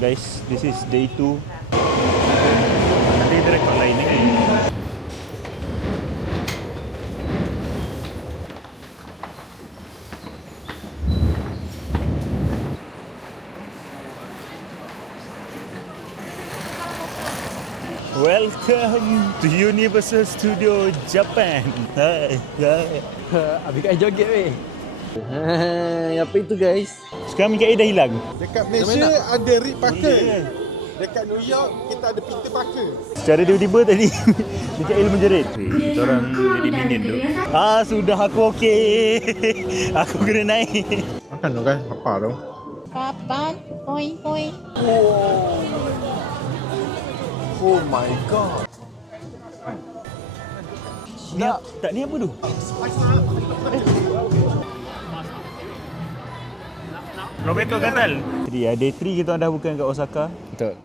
Guys, this is day 2. Nanti kita rekod lain ni. Welcome to Universal Studio Japan. Hai. Habis kat joget weh. Apa itu guys? Sekarang Mikael dah hilang. Dekat Malaysia ada Rick Parker. Dekat New York kita ada Peter Parker. Secara tiba-tiba tadi Mikael menjerit. Kita orang jadi minion tu. Sudah aku okey. Aku kena naik. Makan dong kan? Apa dong? Papan, oi oi. Oh my god. Ni tak ni apa tu? Roberto Gatal. Jadi day 3 kita dah bukan kat Osaka. Betul.